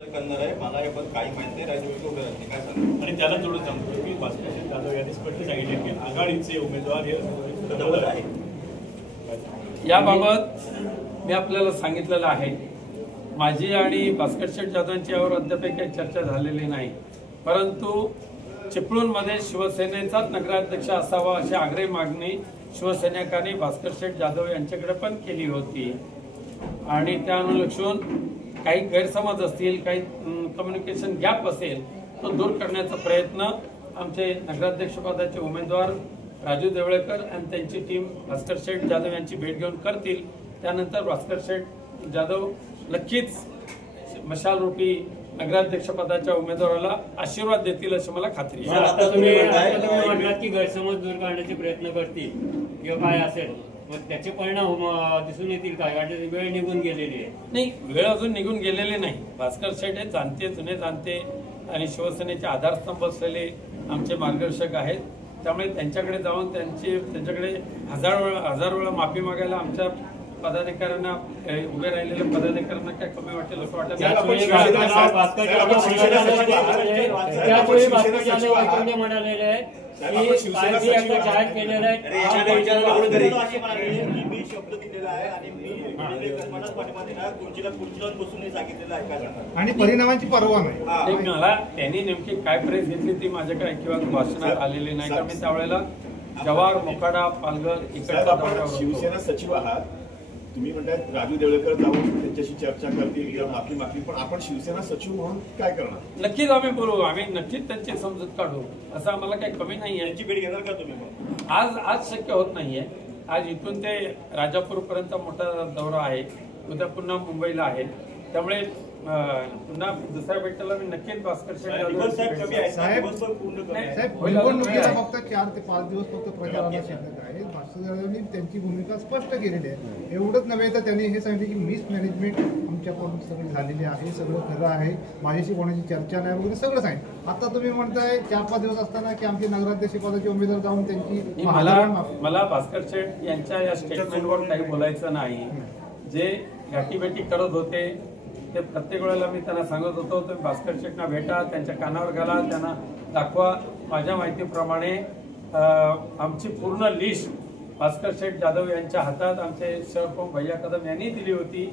करणार आहे मला हे पण काही माहिती नाही राजकीय काय सांगतो आणि त्याला जोडून सांगतो की भास्कर जाधव यांनी स्पष्ट सांगितले की आघाडीचे उमेदवार हे डबल आहे. याबाबत मी आपल्याला सांगितलेलं आहे माझी आणि भास्कर जाधवांची यावर अद्याप काही चर्चा झालेली नाही, परंतु चिपळूणमध्ये शिवसेनेचाच नगराध्यक्ष असावा अशी आग्रही मागणी शिवसैनिकांनी भास्कर जाधव यांच्याकडे पण केली होती आणि त्या अनुलक्षून काही गैरसमज असतील, काही कम्युनिकेशन गॅप असेल तो दूर करण्याचा प्रयत्न आमचे नगराध्यक्षपदाचे उमेदवार राजू देवळेकर आणि त्यांची टीम भास्कर जाधव यांची भेट घेऊन करतील. त्यानंतर भास्कर जाधव नक्कीच मशालरूपी नगराध्यक्षपदाच्या उमेदवाराला आशीर्वाद देतील अशी मला खात्री आहे. आता तुम्ही म्हणतात की गैरसमज दूर करण्याचे प्रयत्न करतील किंवा काय असेल मग त्याचे परिणाम दिसून येतील काय? वेळ निघून गेलेली आहे. नाही, वेळ अजून निघून गेलेली नाही. भास्कर शेठ हे जाणते, जुने जाणते आणि शिवसेनेचे आधारस्तंभ असलेले आमचे मार्गदर्शक आहेत. त्यामुळे त्यांच्याकडे जाऊन त्यांच्याकडे हजार वेळा माफी मागायला आमच्या पदाधिकाऱ्यांना, उभे राहिलेल्या पदाधिकाऱ्यांना काय कमी वाटेल असं वाटत म्हणालेले जाहीर केलेलं आहे. मी शब्द दिलेला आहे आणि मी खुर्चीला बसून सांगितलेलं आहे आणि परिणामांची पर्वा नाही. मला त्यांनी नेमकी काय प्रेस घेतली ती माझ्याकडे किंवा भाषणात आलेली नाही, कारण मी त्यावेळेला जव्हार, मोखाडा, पालघर इकडचा दौरा. शिवसेना सचिव आहात तुम्ही, म्हणताय राजू देवळेकर जाऊन त्यांच्याशी चर्चा करतील किंवा माफी मागतील, पण आपण शिवसेना सचिव म्हणून काय करणार? नक्कीच आम्ही बोलू, आम्ही नक्कीच त्यांची समजूत काढू, असं आम्हाला काही कमी नाहीये. यांची भेट घेणार का तुम्ही? आज शक्य होत नाहीये. आज इथून ते राजापूरपर्यंत मोठा दौरा आहे, उद्या पुन्हा मुंबईला आहे. त्यामुळे पुन्हा दुसऱ्या भेटीला मी नक्कीच भास्कर साहेब निवडणुकीला फक्त 4 ते 5 दिवस फक्त प्रचाराला शिल्लक आहे. भास्कररावांनी त्यांची भूमिका स्पष्ट केलेली आहे. एवढंच नव्हे तर त्यांनी हे सांगितले की मिसमॅनेजमेंट आमच्याकडून सगळी झालेली आहे, सगळं खरं आहे, माझ्याशी कोणाची चर्चा नाही वगैरे सगळं सांगितलं. आता तुम्ही म्हणताय 4-5 दिवस असताना की आमचे नगराध्यक्ष पदाचे उमेदवार जाऊन त्यांची मला भास्कर शेठ यांच्या या स्टेटमेंटवर काही बोलायचं नाही. जे गाठीभेटी करत होते ते प्रत्येक वेळेला मी त्यांना सांगत होतो तुम्ही भास्कर शेठना भेटा, त्यांच्या कानावर घाला, त्यांना दाखवा. माझ्या माहितीप्रमाणे आमची पूर्ण लिस्ट भास्कर शेठ जाधव यांच्या हातात आमचे शरद भैया कदम यांनी दिली होती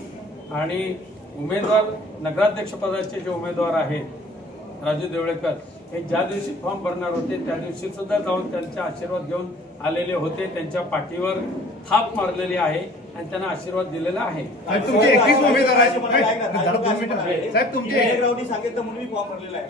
आणि उमेदवार नगराध्यक्ष पदाचे जे उमेदवार आहेत राजू देवळेकर हे ज्या दिवशी फॉर्म भरणार होते त्या दिवशी सुद्धा जाऊन त्यांचा आशीर्वाद घेऊन आलेले होते. त्यांच्या पाठीवर थाप मारलेली आहे आणि त्यांना आशीर्वाद दिलेला आहे. तुमचे 21 उमेदवार आहेत साहेब, तुमचे विनायकरावनी सांगितलं म्हणून मी फॉर्म भरलेला आहे.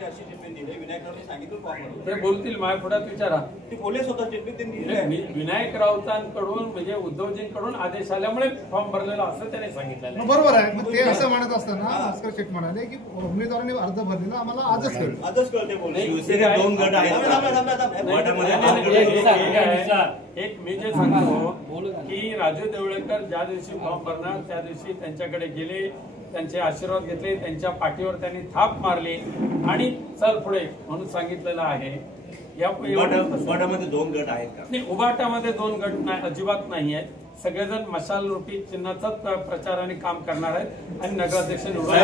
अशी स्टेटमेंट दिली, विनायकरावनी सांगितलं फॉर्म भरलं. ते बोलतील माझ्या पुढे विचारा. ते बोलले स्वतः स्टेटमेंट त्यांनी विनायक राऊतांकडून म्हणजे उद्धवजींकडून आदेश आल्यामुळे फॉर्म भरलेला असं त्याने सांगितलं. बरोबर आहे. मग ते असं म्हणत असताना भास्कर शेठ म्हणाले की उमेदवारांनी अर्ज भरलेला आम्हाला आजच कळते. शिवसेनेत 2 गट एक मी जे सांगतो की राजू देवळेकर ज्या दिवशी फॉर्म भरणार त्या दिवशी त्यांच्याकडे गेले, त्यांचे आशीर्वाद घेतले, त्यांच्या पाठीवर त्यांनी थाप मारली आणि चल पुढे म्हणून सांगितलेलं आहे. उबाटामध्ये 2 गट आहेत का? नाही, उबाटामध्ये 2 गट नाही, अजिबात नाही आहेत. सगळेजण मशाल रूपी चिन्हाचाच प्रचाराने काम करणार आहेत आणि नगराध्यक्ष निवडून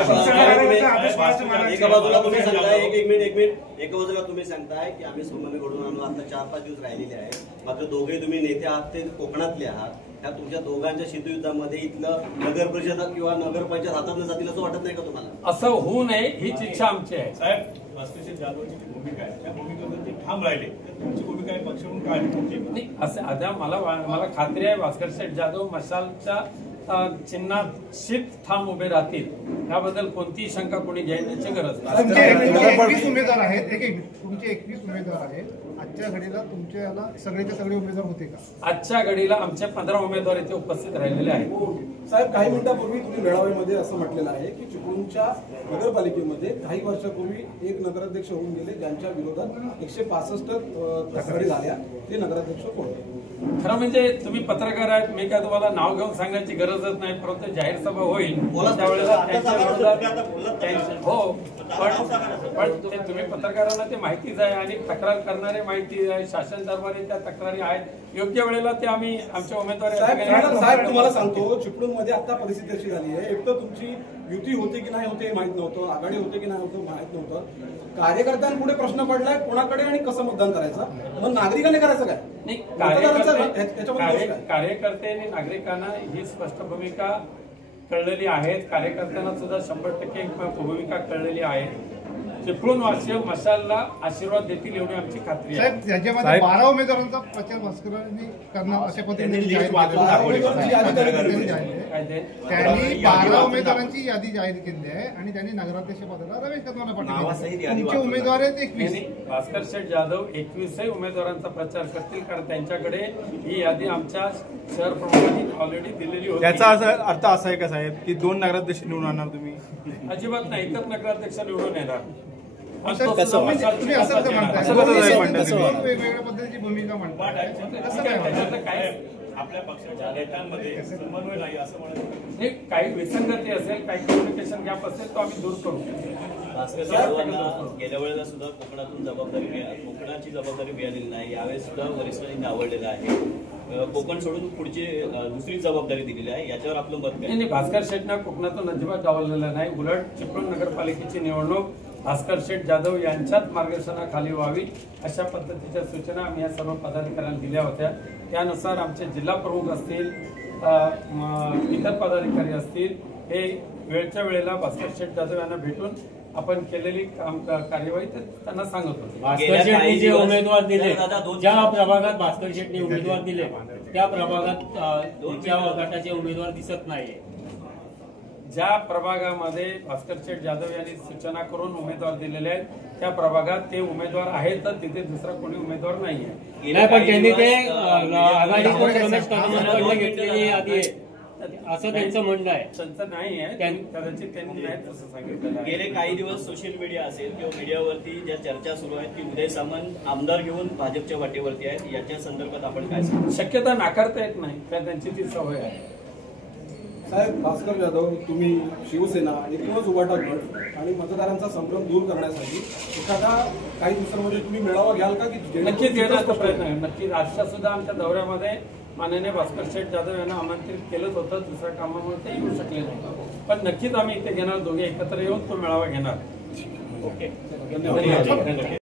एका बाजूला तुम्ही सांगताय एक मिनिट एका बाजूला तुम्ही सांगताय की आम्ही समन्वय घडून आणलो, आता 4-5 दिवस राहिलेले आहेत. मात्र दोघे तुम्ही नेते आहात ते कोकणातले आहात. ह्या तुमच्या दोघांच्या शीतयुद्धामध्ये इथलं नगर परिषद किंवा नगरपंचायत हातात जातील असं वाटत नाही का तुम्हाला? असं होऊ नये हीच इच्छा आमची आहे. साहेब, भास्कर जाधवची जी भूमिका आहे त्या भूमिकेवर ते ठाम राहिले तर तुमची भूमिका आहे पक्ष म्हणून काय नाही असं आता मला खात्री आहे भास्कर शेठ जाधव मशालच्या चिन्हाशीच ठाम उभे राहतील. त्याबद्दल कोणतीही शंका कोणी घ्यायची गरज नाही. तुमचे 21 उमेदवार आहेत. तुमचे 21 उमेदवार आहेत. आजच्या घडीला तुमच्या याला सगळे उमेदवार होते का? आजच्या घडीला आमचे 15 उमेदवार इथे उपस्थित राहिलेले आहेत. साहेब, काही मिनिटांपूर्वी तुम्ही मेळाव्यामध्ये असं म्हटलेलं आहे की चिपळूणच्या नगरपालिकेमध्ये काही वर्षापूर्वी एक नगराध्यक्ष होऊन गेले ज्यांच्या विरोधात 165 तक्रारी झाल्या, ते नगराध्यक्ष कोण? खरं म्हणजे तुम्ही पत्रकार आहेत, मी काय तुम्हाला नाव घेऊन सांगण्याची गरजच नाही, परंतु जाहीर सभा होईल त्यावेळेला हो, पण तुम्ही पत्रकारांना ते माहितीच आहे आणि तक्रार करणारे माहिती आहे, शासन दरबारी त्या तक्रारी आहेत. योग्य वेळेला ते आम्ही आमच्या उमेदवारी साहेब तुम्हाला सांगतो, चिपळूणमध्ये आता परिस्थिती अशी झाली आहे, एक तर तुमची युती होती की नाही होते हे माहित नव्हतं, आघाडी होते की नाही होतं माहित नव्हतं. कार्यकर्त्यांपुढे प्रश्न पडलाय कोणाकडे आणि कसं मतदान करायचं, मग नागरिकांनी करायचं काय? नाही, त्याच्यामध्ये कार्यकर्ते आणि नागरिकांना ही स्पष्ट भूमिका कळलेली आहे. कार्यकर्त्यांना सुद्धा 100% भूमिका कळलेली आहे. चिपळूण वासी मशालला आशीर्वाद देतील एवढी आमची खात्री आहे. साहेब, याच्यामध्ये 12 उमेदवारांचा प्रचार भास्करांनी करणार अशा पद्धतीने त्यांनी 12 उमेदवारांची यादी जाहीर केली आहे आणि त्यांनी नगराध्यक्ष पदाला रमेश कदमांना पाठवले. तुमचे उमेदवार आहेत 21. भास्कर शेठ जाधव 21 उमेदवारांचा प्रचार करतील, कारण त्यांच्याकडे ही यादी आमच्या शहर प्रमुखांनी ऑलरेडी दिलेली होती. याचा अर्थ असा आहे का साहेब की 2 नगराध्यक्ष निवडून आणणार तुम्ही? अजिबात नाही, एकच नगराध्यक्ष निवडून येणार. तुम्ही असं म्हणताय, वेगवेगळ्या पद्धतीची भूमिका म्हणताय, कसं काय? आपल्या पक्षाच्या नेत्यांमध्ये समन्वय नाही असं म्हणत नाही, काही विसंगती असेल, काही कम्युनिकेशन गॅप असेल तो आम्ही दूर करू. भास्कर जाधवांना गेल्या वेळेला सुद्धा कोकणाची जबाबदारी मिळालेली नाही. यावेळेस सुद्धा वरिष्ठांनी आवडलेलं आहे. कोकण सोडून पुढची दुसरी जबाबदारी दिलेली आहे. याच्यावर आपलं मत काय? नाही, भास्कर शेठना कोकणातून अजिबात डावललेलं नाही. उलट चिपळूण नगरपालिकेची निवडणूक भास्कर शेठ जाधव यांच्याच मार्गदर्शनाखाली व्हावी अशा पद्धतीच्या सूचना आम्ही या सर्व पदाधिकाऱ्यांना दिल्या होत्या. त्यानुसार आमचे जिल्हा प्रमुख असतील, इतर पदाधिकारी असतील, हे वेळच्या वेळेला भास्कर शेठ जाधव यांना भेटून आपण केलेली कार्यवाही त्यांना सांगत होते. भास्कर शेट्टी जे उमेदवार दिले, ज्या प्रभागात भास्कर शेट्टी उमेदवार दिले त्या प्रभागात तुमच्या गटाचे उमेदवार दिसत नाही. ज्या प्रभागामध्ये भास्कर शेठ जाधव यांनी सूचना करून उमेदवार दिलेले आहेत त्या प्रभागात ते उमेदवार आहेत, तर तिथे दुसरा कोणी उमेदवार नाहीये. नाही, पण त्यांनी ते आघाडीतून रमेश कदमांकडून घेतलेली यादी आहे असं त्यांचं म्हणणं आहे. त्यांचं नाही आहे, कदाचित त्यांनी नाही तसं सांगितलं. गेले काही दिवस सोशल मीडिया असेल किंवा मीडियावरती ज्या चर्चा सुरू आहेत की उदय सामंत आमदार घेऊन भाजपच्या वाटेवरती आहेत, याच्या संदर्भात आपण काय सांगू? शक्यता नाकारता येत नाही, कारण त्यांची ती सवय आहे. साहेब, भास्कर जाधव, तुम्ही शिवसेना एकूणच उभाटा गट आणि मतदारांचा संभ्रम दूर करण्यासाठी एखादा काही दिवसांमध्ये तुम्ही मेळावा घ्याल का? की नक्कीच येण्याचा प्रयत्न आहे. नक्कीच आजच्या सुद्धा आमच्या दौऱ्यामध्ये माननीय भास्कर शेठ जाधव यांना आमंत्रित केलंच होतं, दुसऱ्या कामामुळे ते येऊ शकले नाही. पण नक्कीच आम्ही इथे घेणार, दोघे एकत्र येऊन तो मेळावा घेणार. ओके, धन्यवाद.